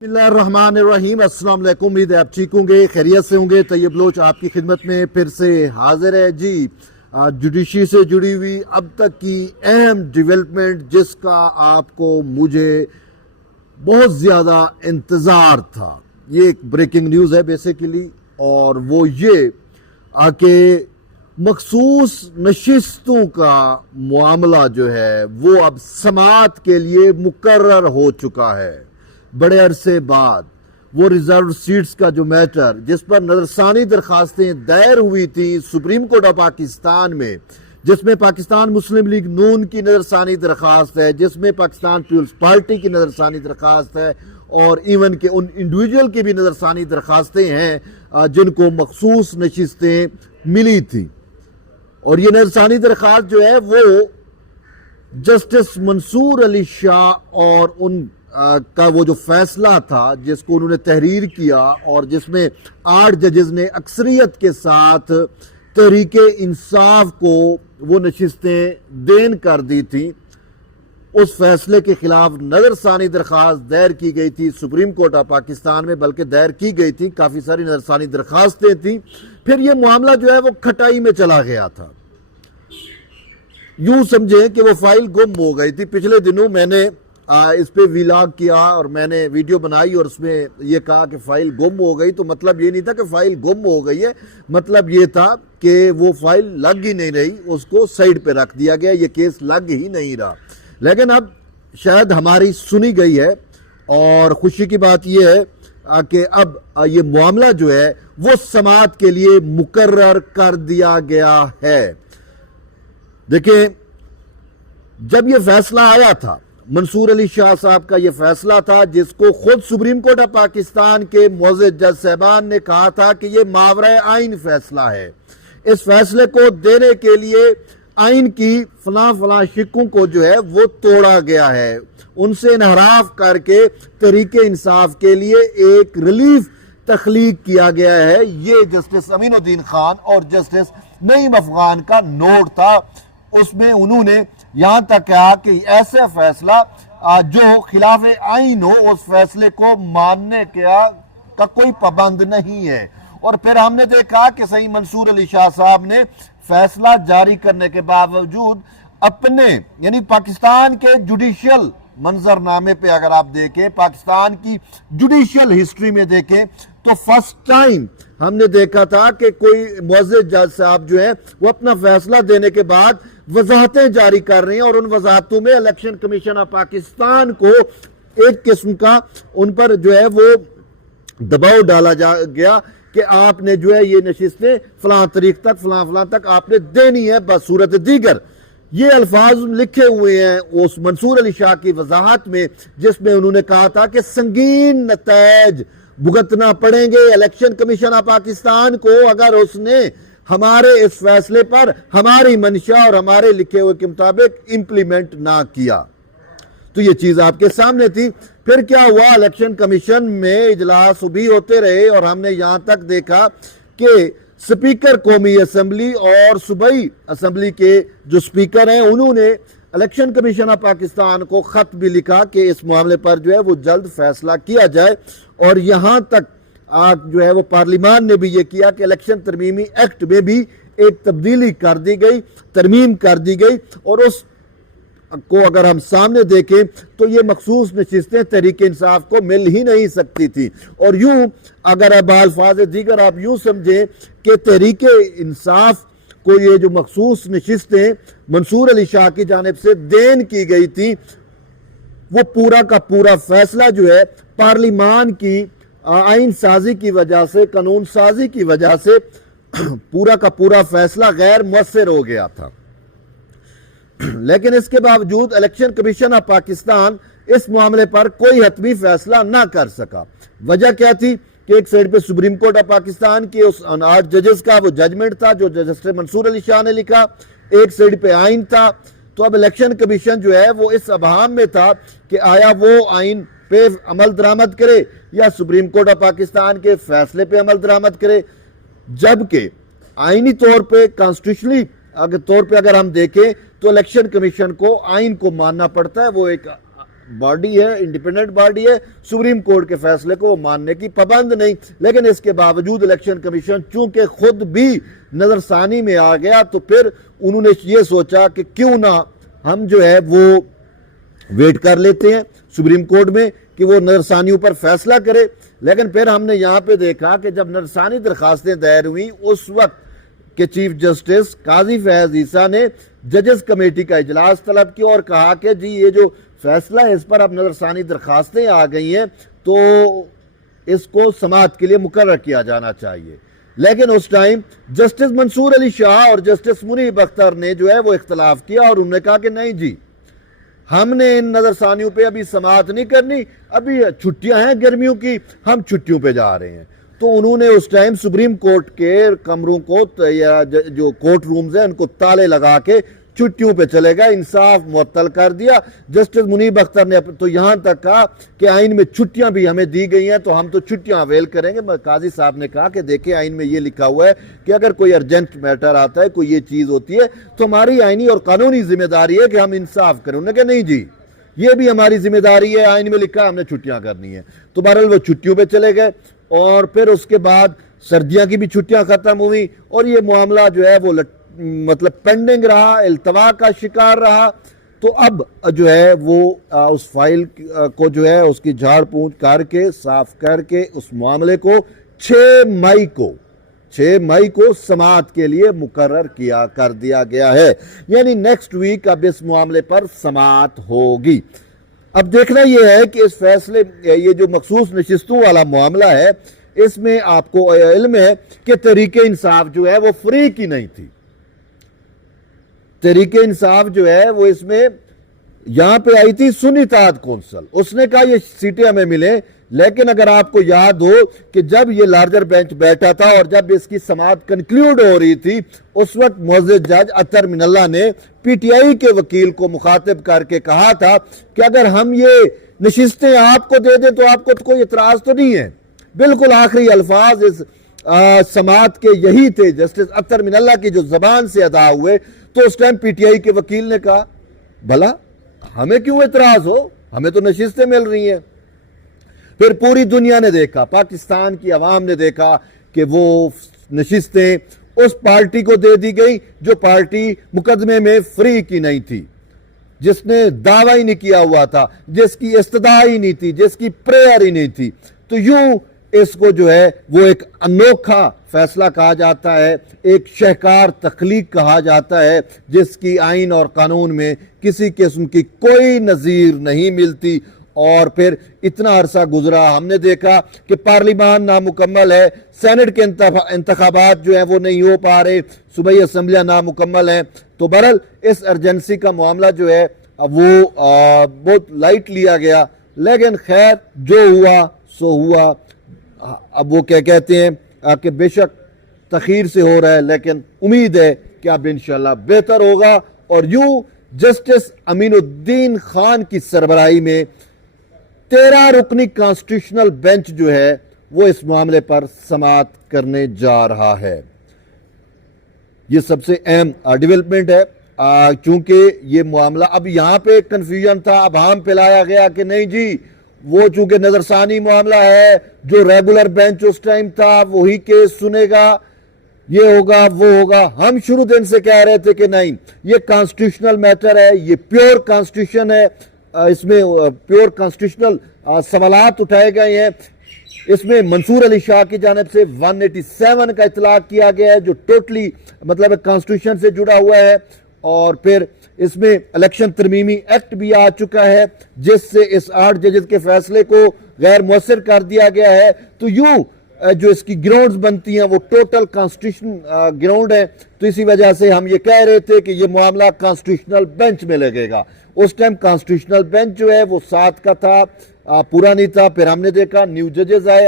बिस्मिल्लाहिर्रहमानिर्रहीम। अस्सलाम वालेकुम। उम्मीद है आप ठीक होंगे, खैरियत से होंगे। तैयब लोच आपकी खिदमत में फिर से हाजिर है जी। जुडिशरी से जुड़ी हुई अब तक की अहम डेवलपमेंट जिसका आपको मुझे बहुत ज़्यादा इंतज़ार था, ये एक ब्रेकिंग न्यूज़ है बेसिकली, और वो ये कि मखसूस नशिस्तों का मामला जो है वो अब समात के लिए मुकर्रर हो चुका है। बड़े अरसे बाद वो रिजर्व सीट्स का जो मैटर जिस पर नजरसानी दरखास्तें दायर हुई थी सुप्रीम कोर्ट ऑफ पाकिस्तान में, जिसमें पाकिस्तान मुस्लिम लीग नून की नजरसानी दरखास्त है, जिसमें पाकिस्तान पीपल्स पार्टी की नजरसानी दरखास्त है, और इवन के उन इंडिविजुअल की भी नजरसानी दरखास्तें हैं जिनको मखसूस नशिस्तें मिली थी। और ये नजरसानी दरखास्त जो है वो जस्टिस मंसूर अली शाह और उन का वो जो फैसला था जिसको उन्होंने तहरीर किया और जिसमें 8 जजेस ने अक्सरियत के साथ तहरीके इंसाफ को वो नशिस्तें देन कर दी थी, उस फैसले के खिलाफ नजरसानी दरखास्त दायर की गई थी सुप्रीम कोर्ट ऑफ पाकिस्तान में। बल्कि दायर की गई थी, काफ़ी सारी नजरसानी दरखास्तें थी। फिर ये मामला जो है वो खटाई में चला गया था। यूं समझे कि वो फाइल गुम हो गई थी। पिछले दिनों मैंने इस पे व्लॉग किया और मैंने वीडियो बनाई और उसमें ये कहा कि फ़ाइल गुम हो गई। तो मतलब ये नहीं था कि फ़ाइल गुम हो गई है, मतलब ये था कि वो फाइल लग ही नहीं रही, उसको साइड पे रख दिया गया, ये केस लग ही नहीं रहा। लेकिन अब शायद हमारी सुनी गई है और खुशी की बात यह है कि अब ये मामला जो है वो समात के लिए मुकर्रर कर दिया गया है। देखिए, जब ये फैसला आया था, मंसूर अली शाह साहब का ये फैसला था जिसको खुद सुप्रीम कोर्ट ऑफ पाकिस्तान के मुअज़्ज़ज़ जज साहबान ने कहा था कि ये मावरा आइन फैसला है। इस फैसले को देने के लिए आइन की फलां शिक्कों को जो है वो तोड़ा गया है, उनसे इनहराफ करके तहरीके इंसाफ के लिए एक रिलीफ तख्लीक किया गया है। ये जस्टिस अमीनुद्दीन खान और जस्टिस नईम अफगान का नोट था। उसमें उन्होंने यहां तक कहा कि ऐसा फैसला जो खिलाफ आइन हो उस फैसले को मानने का कोई पाबंद नहीं है। और फिर हमने देखा कि सही मंसूर अली शाह साहब ने फैसला जारी करने के बावजूद अपने यानी पाकिस्तान के जुडिशियल मंजरनामे पे अगर आप देखें, पाकिस्तान की जुडिशियल हिस्ट्री में देखें, तो फर्स्ट टाइम हमने देखा था कि कोई मुअज़्ज़ज़ जज साहब जो है वो अपना फैसला देने के बाद वजाहतें जारी कर रही हैं और उन वजाहतों में इलेक्शन कमीशन ऑफ पाकिस्तान को एक किस्म का उन पर जो है वो दबाव डाला गया कि आपने जो है ये नशिस्तें फलां तारीख तक फलां तक आपने देनी है बसूरत दीगर। ये अल्फाज लिखे हुए हैं उस मंसूर अली शाह की वजाहत में, जिसमें उन्होंने कहा था कि संगीन नतैज भुगतना पड़ेंगे इलेक्शन कमीशन ऑफ पाकिस्तान को अगर उसने हमारे इस फैसले पर हमारी मंशा और हमारे लिखे हुए के मुताबिक इंप्लीमेंट ना किया। तो ये चीज आपके सामने थी। फिर क्या हुआ, इलेक्शन कमीशन में इजलास भी होते रहे और हमने यहां तक देखा कि स्पीकर कौमी असम्बली और सूबाई असम्बली के जो स्पीकर हैं उन्होंने इलेक्शन कमीशन ऑफ पाकिस्तान को खत भी लिखा कि इस मामले पर जो है वो जल्द फैसला किया जाए। और यहां तक जो है वो पार्लियामान ने भी ये किया कि इलेक्शन तरमीमी एक्ट में भी एक तब्दीली कर दी गई, तरमीम कर दी गई, और उस को अगर हम सामने देखें तो ये मखसूस नशिस्तें तहरीक इंसाफ को मिल ही नहीं सकती थी। और यूं अगर अब अल्फाज दीगर आप यूं समझें कि तहरीक इंसाफ को ये जो मखसूस नशिस्तें मंसूर अली शाह की जानिब से देन की गई थी, वो पूरा का पूरा फैसला जो है पार्लियामान की आइन साजी की वजह से, कानून साजी की वजह से पूरा का पूरा फैसला गैर मुअस्सर हो गया था। लेकिन इसके बावजूद इलेक्शन कमीशन ऑफ पाकिस्तान इस मामले पर कोई हतमी फैसला ना कर सका। वजह क्या थी कि एक साइड पे सुप्रीम कोर्ट ऑफ पाकिस्तान के उस 8 जजेस का वो जजमेंट था जो जस्टिस मंसूर अली शाह ने लिखा, एक साइड पे आइन था। तो अब इलेक्शन कमीशन जो है वो इस अभाम में था कि आया वो आइन पे अमल दरामद करे या सुप्रीम कोर्ट ऑफ पाकिस्तान के फैसले पे अमल दरामद करे। जबकि आइनी तौर पे, कॉन्स्टिट्यूशनली तौर पे अगर हम देखें तो इलेक्शन कमीशन को आइन को मानना पड़ता है, वो एक बॉडी है, इंडिपेंडेंट बॉडी है, सुप्रीम कोर्ट के फैसले को वो मानने की पाबंद नहीं। लेकिन इसके बावजूद इलेक्शन कमीशन चूंकि खुद भी नजरसानी में आ गया, तो फिर उन्होंने ये सोचा कि क्यों ना हम जो है वो वेट कर लेते हैं सुप्रीम कोर्ट में कि वो नजरसानियों पर फैसला करे। लेकिन फिर हमने यहां पे देखा कि जब नजरसानी दरखास्तें दायर हुई, उस वक्त के चीफ जस्टिस काजी फैज ईसा ने जजेस कमेटी का इजलास तलब किया और कहा कि जी ये जो फैसला है इस पर अब नजरसानी दरखास्तें आ गई हैं, तो इसको समाअत के लिए मुकर्रर किया जाना चाहिए। लेकिन उस टाइम जस्टिस मंसूर अली शाह और जस्टिस मुनीब अख्तर ने जो है वो इख्तलाफ किया और उन्होंने कहा कि नहीं जी, हमने इन नजरसानियों पे अभी समाअत नहीं करनी, अभी छुट्टियां हैं गर्मियों की, हम छुट्टियों पे जा रहे हैं। तो उन्होंने उस टाइम सुप्रीम कोर्ट के कमरों को या जो कोर्ट रूम्स हैं उनको ताले लगा के छुट्टियों पे चले गए, इंसाफ मुअत्तल कर दिया। जस्टिस मुनीब अख्तर ने तो यहां तक कहा कि आइन में छुट्टियां भी हमें दी गई हैं, तो हम तो छुट्टियां अवेल करेंगे। काजी साहब ने कहा कि देखिए आइन में ये लिखा हुआ है कि अगर कोई अर्जेंट मैटर आता है, कोई ये चीज होती है, तो हमारी आइनी और कानूनी जिम्मेदारी है कि हम इंसाफ करें। उन्होंने कहा नहीं जी, ये भी हमारी जिम्मेदारी है, आइन में लिखा है हमने छुट्टियां करनी है। तो बहरहाल वो छुट्टियों पर चले गए और फिर उसके बाद सर्दियां की भी छुट्टियां खत्म हुई और ये मामला जो है वो मतलब पेंडिंग रहा, इल्तवा का शिकार रहा। तो अब जो है वो उस फाइल को जो है उसकी झाड़ पूंछ करके साफ करके उस मामले को 6 मई को समाअत के लिए मुकर्रर कर दिया गया है। यानी नेक्स्ट वीक अब इस मामले पर समाअत होगी। अब देखना यह है कि इस फैसले, ये जो मखसूस नशिस्तों वाला मामला है, इसमें आपको इल्म है कि तहरीके इंसाफ जो है वो फ्री की नहीं थी। तहरीके इंसाफ जो है वो इसमें यहां पे आई थी सुन्नी इत्तेहाद कौंसिल, उसने कहा ये सीटें हमें मिले। लेकिन अगर आपको याद हो कि जब ये लार्जर बेंच बैठा था और जब इसकी समाअत कंक्लूड हो रही थी, उस वक्त मुअज़्ज़िज़ जज अतर मिनल्लाह ने पीटीआई के वकील को मुखातिब करके कहा था कि अगर हम ये नशिस्तें आपको दे दें तो आपको तो कोई इतराज तो नहीं है। बिल्कुल आखिरी अल्फाज इस समाअत के यही थे, जस्टिस अतर मिनल्लाह की जो जबान से अदा हुए। तो उस टाइम पीटीआई के वकील ने कहा भला हमें क्यों इतराज हो, हमें तो नशिस्तें मिल रही हैं। फिर पूरी दुनिया ने देखा, पाकिस्तान की आवाम ने देखा कि वो नशिस्तें उस पार्टी को दे दी गई जो पार्टी मुकदमे में फ्री की नहीं थी, जिसने दावा ही नहीं किया हुआ था, जिसकी इस्तदा ही नहीं थी, जिसकी प्रेयर ही नहीं थी। तो यूं इसको जो है वो एक अनोखा फैसला कहा जाता है, एक शहकार तख्लीक कहा जाता है, जिसकी आइन और कानून में किसी किस्म की कोई नज़ीर नहीं मिलती। और फिर इतना अरसा गुजरा, हमने देखा कि पार्लिमान नामुकम्मल है, सेनेट के इंतखाबात जो है वो नहीं हो पा रहे, सूबाई असम्बलियाँ नामुकम्मल हैं। तो बहरहाल इस अर्जेंसी का मामला जो है वो बहुत लाइट लिया गया। लेकिन खैर जो हुआ सो हुआ। अब वो क्या कहते हैं कि बेशक तखीर से हो रहा है, लेकिन उम्मीद है कि अब इंशाल्लाह बेहतर होगा। और यूं जस्टिस अमीनुद्दीन खान की सरबराही में 13 रुकनी कॉन्स्टिट्यूशनल बेंच जो है वो इस मामले पर समाअत करने जा रहा है। ये सबसे अहम डेवलपमेंट है, क्योंकि ये मामला अब यहां पे कंफ्यूजन था, अब हम पिलाया गया कि नहीं जी वो चूंकि नजरसानी मामला है, जो रेगुलर बेंच उस टाइम था वही केस सुनेगा, ये होगा वो होगा। हम शुरू दिन से कह रहे थे कि नहीं, ये कॉन्स्टिट्यूशनल मैटर है, ये प्योर कॉन्स्टिट्यूशन है, इसमें प्योर कॉन्स्टिट्यूशनल सवालात उठाए गए हैं। इसमें मंसूर अली शाह की जानिब से 187 का इतलाक किया गया है, जो टोटली मतलब कॉन्स्टिट्यूशन से जुड़ा हुआ है। और फिर इसमें इलेक्शन तरमीमी एक्ट भी आ चुका है, जिससे इस 8 जजेस के फैसले को गैर मुअस्सर कर दिया गया है। तो यूं जो इसकी ग्राउंड्स बनती हैं वो टोटल कॉन्स्टिट्यूशन ग्राउंड है। तो इसी वजह से हम ये कह रहे थे कि ये मामला कॉन्स्टिट्यूशनल बेंच में लगेगा। उस टाइम कॉन्स्टिट्यूशनल बेंच जो है वो 7 का था, पूरा नहीं था। फिर हमने देखा न्यू जजेस आए,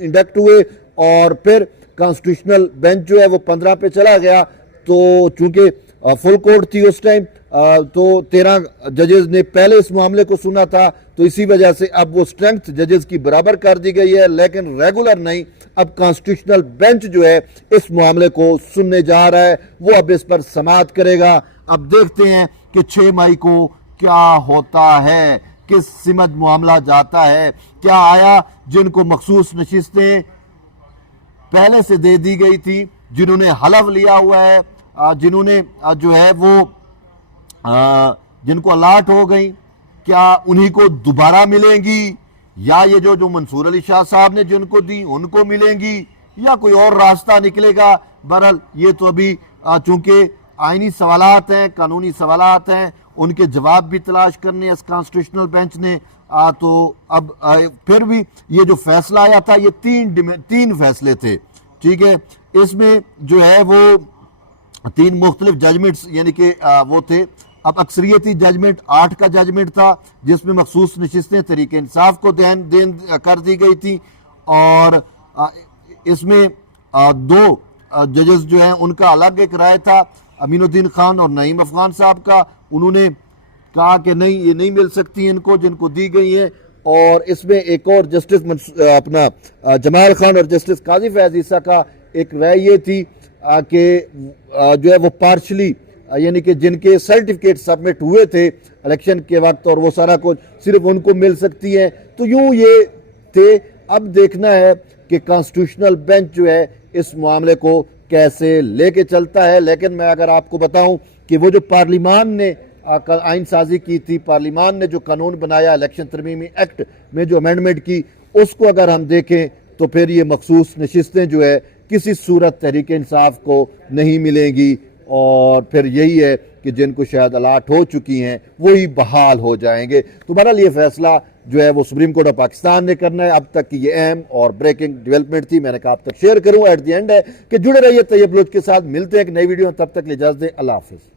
इंडक्ट हुए, और फिर कॉन्स्टिट्यूशनल बेंच जो है वो 15 पे चला गया। तो चूंकि फुल कोर्ट थी उस टाइम, तो 13 जजेस ने पहले इस मामले को सुना था, तो इसी वजह से अब वो स्ट्रेंथ जजेस की बराबर कर दी गई है, लेकिन रेगुलर नहीं। अब कॉन्स्टिट्यूशनल बेंच जो है इस मामले को सुनने जा रहा है, वो अब इस पर समाअत करेगा। अब देखते हैं कि 6 मई को क्या होता है। किस सिमत मामला जाता है। क्या आया जिनको मखसूस नशिस्तें पहले से दे दी गई थी, जिन्होंने हलफ लिया हुआ है, जिन्होंने जो है वो जिनको अलाट हो गई, क्या उन्हीं को दोबारा मिलेंगी, या ये जो मंसूर अली शाह साहब ने जिनको दी उनको मिलेंगी, या कोई और रास्ता निकलेगा। बहरहाल ये तो अभी चूंकि आईनी सवालात हैं, कानूनी सवालात हैं, उनके जवाब भी तलाश करने इस कॉन्स्टिट्यूशनल बेंच ने। तो अब फिर भी ये जो फैसला आया था, ये तीन फैसले थे, ठीक है। इसमें जो है वो 3 मुख्तलिफ जजमेंट्स यानी कि वो थे। अब अक्सरियती जजमेंट 8 का जजमेंट था, जिसमें मखसूस नशिस्तें तरीके इंसाफ को देन कर दी गई थी, और इसमें 2 जजेस जो हैं उनका अलग एक राय था, अमीनुद्दीन खान और नईम अफगान साहब का। उन्होंने कहा कि नहीं, ये नहीं मिल सकती इनको जिनको दी गई है। और इसमें एक और जस्टिस अपना जमाल खान और जस्टिस काजी फैज ईसा का एक राय ये थी कि जो है वो पार्शली यानी कि जिनके सर्टिफिकेट सबमिट हुए थे इलेक्शन के वक्त और वो सारा कुछ सिर्फ उनको मिल सकती है। तो यूं ये थे। अब देखना है कि कॉन्स्टिट्यूशनल बेंच जो है इस मामले को कैसे लेके चलता है। लेकिन मैं अगर आपको बताऊं कि वो जो पार्लियामान ने आइन साजी की थी, पार्लियामान ने जो कानून बनाया इलेक्शन तरमीमी एक्ट में जो अमेंडमेंट की, उसको अगर हम देखें तो फिर ये मखसूस नशिस्तें जो है किसी सूरत तहरीक इंसाफ को नहीं मिलेंगी, और फिर यही है कि जिनको शायद अलाट हो चुकी हैं वही बहाल हो जाएंगे। तो बहरहाल ये फैसला जो है वो सुप्रीम कोर्ट ऑफ पाकिस्तान ने करना है। अब तक की ये अहम और ब्रेकिंग डेवलपमेंट थी, मैंने कहा आप तक शेयर करूं। एट द एंड है कि जुड़े रहिए तैयब बलोच के साथ। मिलते हैं एक नई वीडियो में, तब तक ले इजाज़त दें। अल्लाह हाफिज़।